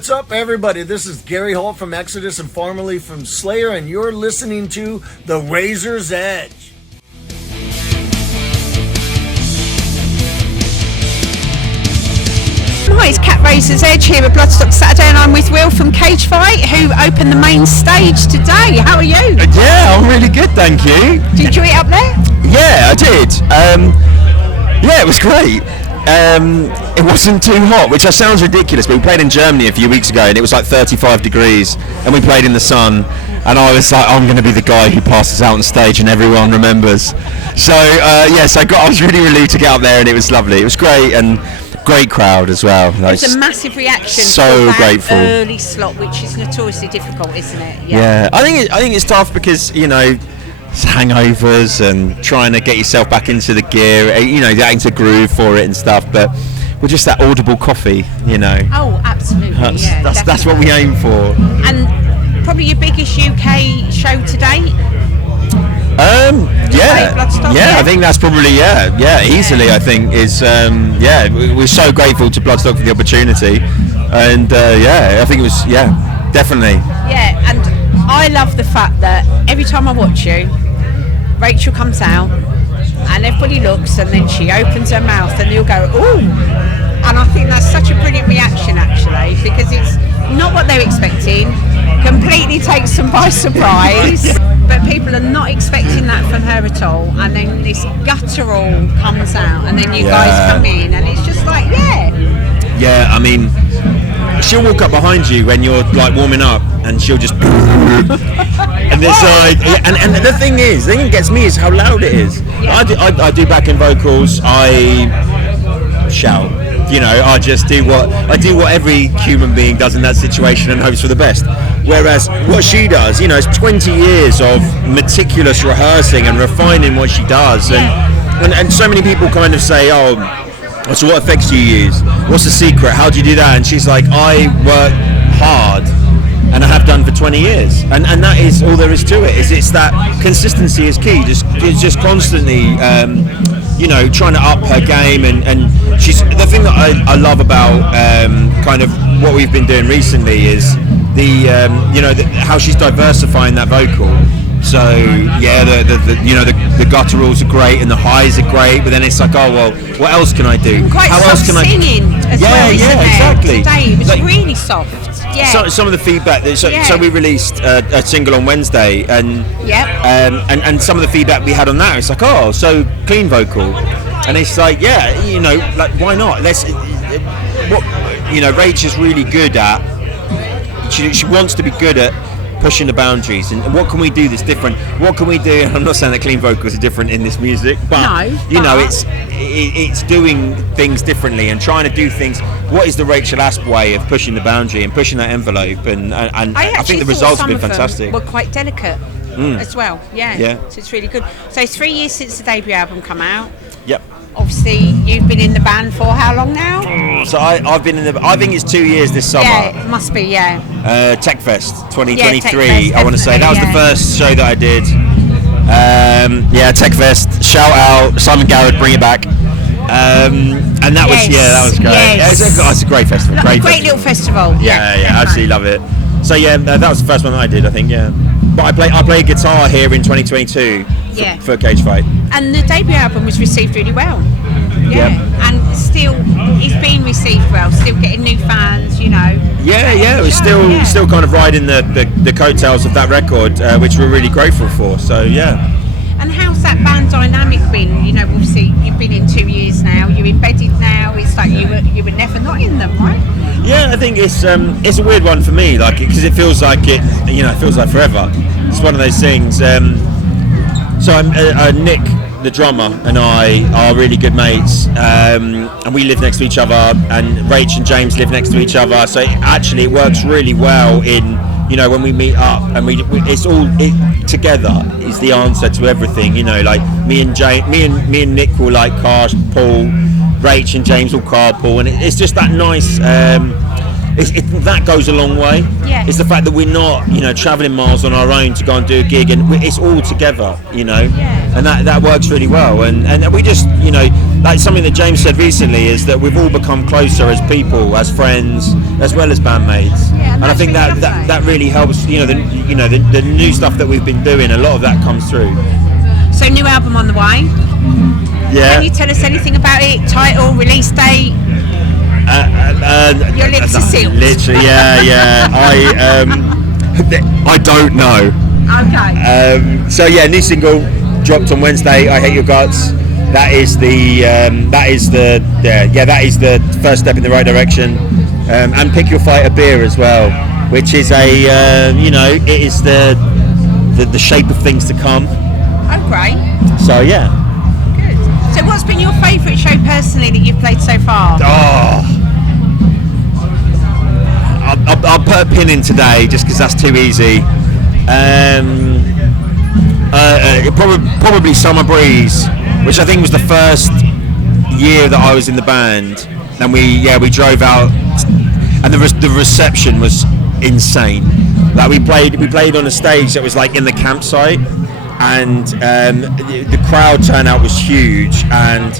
What's up, everybody? This is Gary Holt from Exodus and formerly from Slayer, and you're listening to The Razor's Edge. Hi, it's Cat Razor's Edge here at Bloodstock Saturday, and I'm with Will from Cage Fight, who opened the main stage today. How are you? Yeah, I'm really good, thank you. Did you enjoy it up there? Yeah, I did. Yeah, it was great. It wasn't too hot, which sounds ridiculous, but we played in Germany a few weeks ago and it was like 35 degrees and we played in the sun, and I was like, I'm going to be the guy who passes out on stage and everyone remembers. So I was really relieved to get out there, and it was lovely. It was great, and great crowd as well. There's a massive reaction so for that grateful. Early slot, which is notoriously difficult, isn't it? Yeah, I think it's tough because, you know, it's hangovers and trying to get yourself back into the gear, you know, getting to groove for it and stuff, but we're just that audible coffee, you know. Oh, absolutely. That's what we aim for. And probably your biggest UK show to date? I think that's probably easily. I think is we're so grateful to Bloodstock for the opportunity, and I think it was definitely. Yeah, and I love the fact that every time I watch you, Rachel comes out and everybody looks, and then she opens her mouth and you'll go, ooh. And I think that's such a brilliant reaction, actually, because it's not what they're expecting, completely takes them by surprise, but people are not expecting that from her at all, and then this guttural comes out, and then you guys come in, and it's just like, I mean, she'll walk up behind you when you're like warming up, and she'll just and it's like, and the thing that gets me is how loud it is. I do backing vocals, I shout, you know, I just do what every human being does in that situation and hopes for the best. Whereas what she does, you know, is 20 years of meticulous rehearsing and refining what she does, and so many people kind of say, oh, so what effects do you use? What's the secret? How do you do that? And she's like, I work hard, and I have done for 20 years, and that is all there is to it. It's that consistency is key. Just constantly, you know, trying to up her game, and she's the thing that I love about kind of what we've been doing recently is how she's diversifying that vocal. So the gutturals are great and the highs are great, but then it's like, oh well, what else can I do? Quite How else can I singing as well, isn't there? Exactly. Today it was like, really soft. Yeah. Some of the feedback. So we released a single on Wednesday, and some of the feedback we had on that, it's like, oh, so clean vocal, and it's like, you know, like why not? Rach is really good at. She wants to be good at pushing the boundaries, and what can we do that's different? What can we do? I'm not saying that clean vocals are different in this music, but it's doing things differently and trying to do things. What is the Rachel Asp way of pushing the boundary and pushing that envelope? And I think the results have been fantastic. Were quite delicate as well. Yeah. So it's really good. So it's 3 years since the debut album come out. Yep. Obviously, you've been in the band for how long now? So I've been in I think it's 2 years this summer. Yeah, it must be, Tech Fest 2023, Tech Fest, I want to say. That was the first show that I did. Tech Fest, shout out, Simon Garrett, bring it back. And that was great. Yes. It's a great festival. Great little festival. Yeah, absolutely love it. So that was the first one that I did, I think, But I play guitar here in 2022 for Cage Fight. And the debut album was received really well. Yeah. And still, it's been received well, still getting new fans, you know. It was still kind of riding the coattails of that record, which we're really grateful for, so And how's that band dynamic been? You know, obviously you've been in 2 years now, you're embedded now, it's like you were never not in them, right? Yeah, I think it's a weird one for me, like, because it feels like it feels like forever. It's one of those things. So Nick, the drummer, and I are really good mates, and we live next to each other, and Rach and James live next to each other, so it works really well in, you know, when we meet up, and it's all together is the answer to everything, you know, like me and Nick will like carpool, Rach and James will carpool, and it's just that nice that goes a long way. Yeah. It's the fact that we're not, travelling miles on our own to go and do a gig, and it's all together, Yeah. and that works really well. And we just, like something that James said recently is that we've all become closer as people, as friends, as well as bandmates. Yeah, and I think that's really that really helps. The new stuff that we've been doing, a lot of that comes through. So new album on the way. Yeah. Can you tell us anything about it? Title, release date? Your lips are sealed. Literally, yeah. I don't know. Okay. So yeah, new single dropped on Wednesday. I Hate Your Guts. That is the first step in the right direction. And Pick Your Fight a Beer as well, which is it is the shape of things to come. Oh, great. So yeah. Good. So what's been your favourite show personally that you've played so far? Oh. I'll put a pin in today just because that's too easy. Probably Summer Breeze, which I think was the first year that I was in the band, and we drove out, and the reception was insane. Like we played on a stage that was like in the campsite, and the crowd turnout was huge, and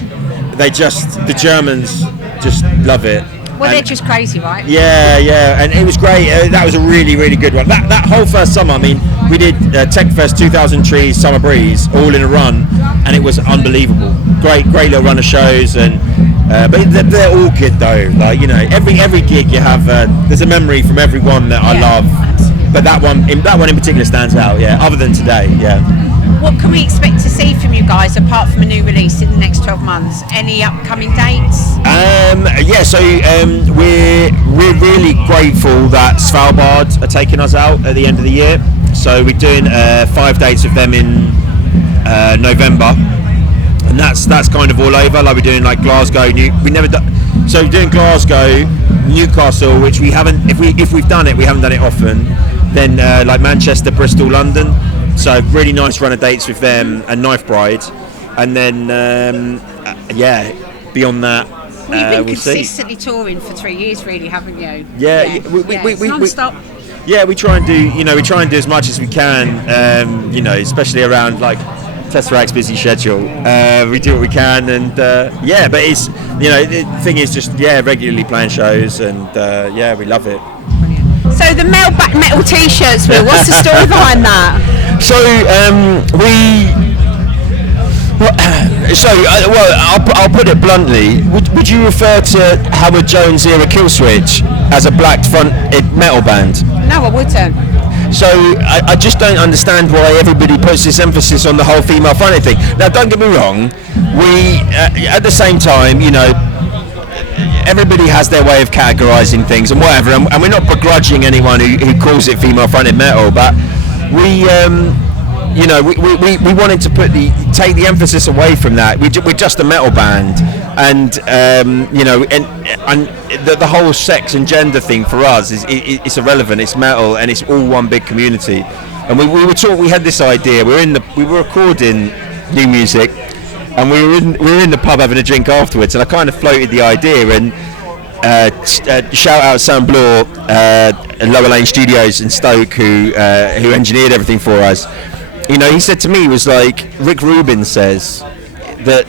the Germans just love it. Well, they're just crazy, right? Yeah, and it was great. That was a really, really good one. That whole first summer, I mean, we did Techfest, 2000 Trees, Summer Breeze, all in a run, and it was unbelievable. Great little run of shows, and but they're all good though. Like every gig you have, there's a memory from every one that I love. But that one in particular stands out. Yeah. Other than today, yeah. What can we expect to see from you guys apart from a new release in the next 12 months? Any upcoming dates? So we're really grateful that Svalbard are taking us out at the end of the year. So we're doing 5 dates with them in November, and that's kind of all over. Like we're doing like Glasgow, so we're doing Glasgow, Newcastle, which we haven't. If we've done it, we haven't done it often. Then like Manchester, Bristol, London. So really nice run of dates with them and Knife Bride, and then beyond that, Well, you've been we'll consistently see. touring for 3 years, really, haven't you? We non-stop. we try and do as much as we can, especially around like Tesseract's busy schedule. We do what we can, and but it's the thing is just regularly playing shows, and we love it. So the Mailback Metal t-shirts, Will, what's the story behind that? So I'll put it bluntly. Would you refer to Howard Jones era Killswitch as a black fronted metal band? No, I wouldn't. So I just don't understand why everybody puts this emphasis on the whole female fronted thing. Now, don't get me wrong. We at the same time, everybody has their way of categorising things and whatever, and we're not begrudging anyone who calls it female fronted metal, but we wanted to take the emphasis away from that. We're just a metal band, and the whole sex and gender thing for us it's irrelevant. It's metal, and it's all one big community. And we had this idea. We were recording new music, and we were in the pub having a drink afterwards, and I kind of floated the idea, and shout out Sam Bloor and Lower Lane Studios in Stoke who engineered everything for us. He said to me, he was like, Rick Rubin says that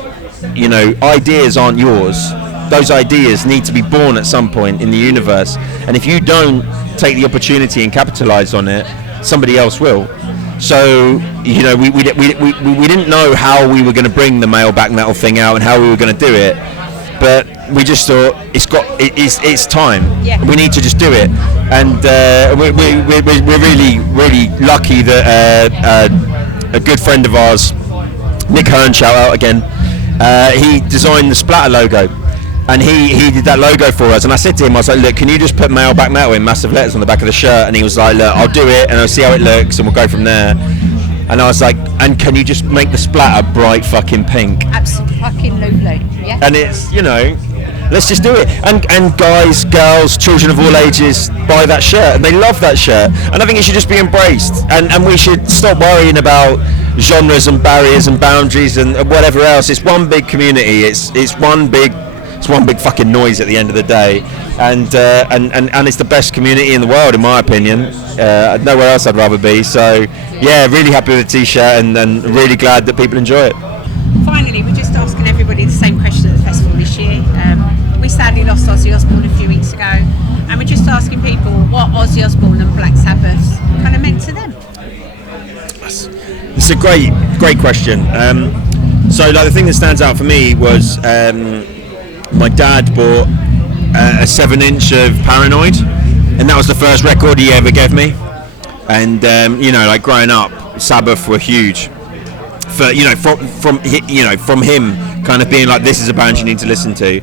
ideas aren't yours. Those ideas need to be born at some point in the universe, and if you don't take the opportunity and capitalize on it, somebody else will. So we didn't know how we were going to bring the Mailback Metal thing out and how we were going to do it, but we just thought it's time. Yeah. We need to just do it, and we're really, really lucky that a good friend of ours, Nick Hearn, shout out again, he designed the Splatter logo, and he did that logo for us. And I said to him, I was like, look, can you just put Mailback Metal in massive letters on the back of the shirt? And he was like, look, I'll do it, and I'll see how it looks, and we'll go from there. And I was like, and can you just make the splatter bright fucking pink? Absolutely, yeah. And it's, let's just do it. And guys, girls, children of all ages buy that shirt, and they love that shirt. And I think it should just be embraced. And we should stop worrying about genres and barriers and boundaries and whatever else. It's one big community. It's one big fucking noise at the end of the day. and it's the best community in the world, in my opinion. Nowhere else I'd rather be. So yeah, really happy with the t-shirt, and really glad that people enjoy it. Finally, we're just asking everybody the same question at the festival this year. We sadly lost Ozzy Osbourne a few weeks ago, and we're just asking people what Ozzy Osbourne and Black Sabbath kind of meant to them. It's a great question. So like the thing that stands out for me was my dad bought a 7-inch of Paranoid, and that was the first record he ever gave me. And you know, like growing up, Sabbath were huge. For from him kind of being like, this is a band you need to listen to.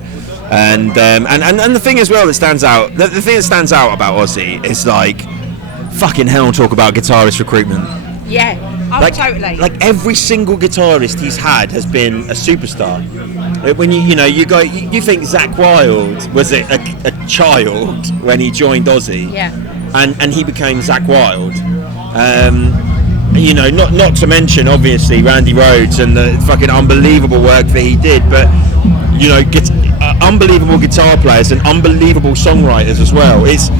And the thing as well that stands out, the thing that stands out about Ozzy is like, fucking hell, talk about guitarist recruitment. Yeah, totally. Like every single guitarist he's had has been a superstar. When you think Zakk Wylde was a child when he joined Ozzy, yeah, and he became Zakk Wylde. Not to mention obviously Randy Rhoads and the fucking unbelievable work that he did, but unbelievable guitar players and unbelievable songwriters as well. It's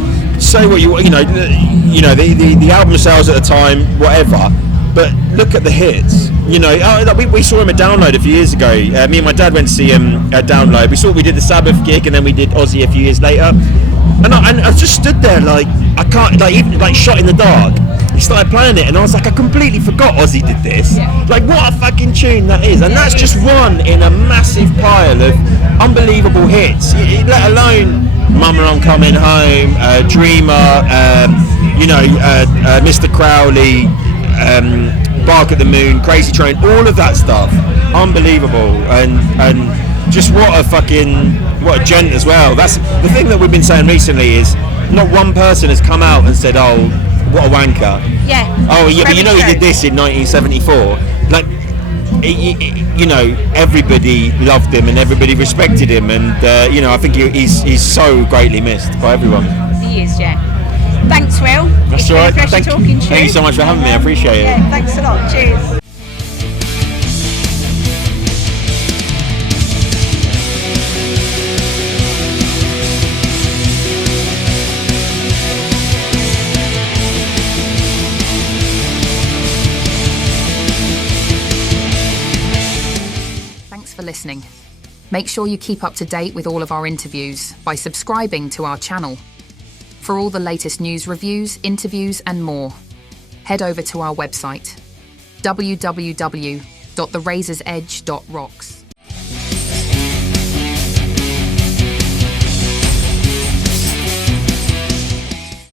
say what the album sales at the time, whatever, but look at the hits. We saw him at Download a few years ago. Me and my dad went to see him at Download. We did the Sabbath gig, and then we did Ozzy a few years later. And I just stood there like, I can't, even shot in the dark. He started playing it, and I was like, I completely forgot Ozzy did this. Yeah. Like, what a fucking tune that is. And that's just one in a massive pile of unbelievable hits, let alone Mama I'm Coming Home, Dreamer, Mr. Crowley, Bark at the Moon, Crazy Train, all of that stuff. Unbelievable. And just what a gent as well. That's the thing that we've been saying recently, is not one person has come out and said, oh, what a wanker. Yeah. Oh, yeah, but he did this in 1974. Like, everybody loved him and everybody respected him, and I think he's so greatly missed by everyone. He is, yeah. Thanks, Will. That's all right. Thank you so much for having me. I appreciate it. Yeah, thanks a lot. Cheers. For listening. Make sure you keep up to date with all of our interviews by subscribing to our channel. For all the latest news, reviews, interviews and more, head over to our website www.therazorsedge.rocks.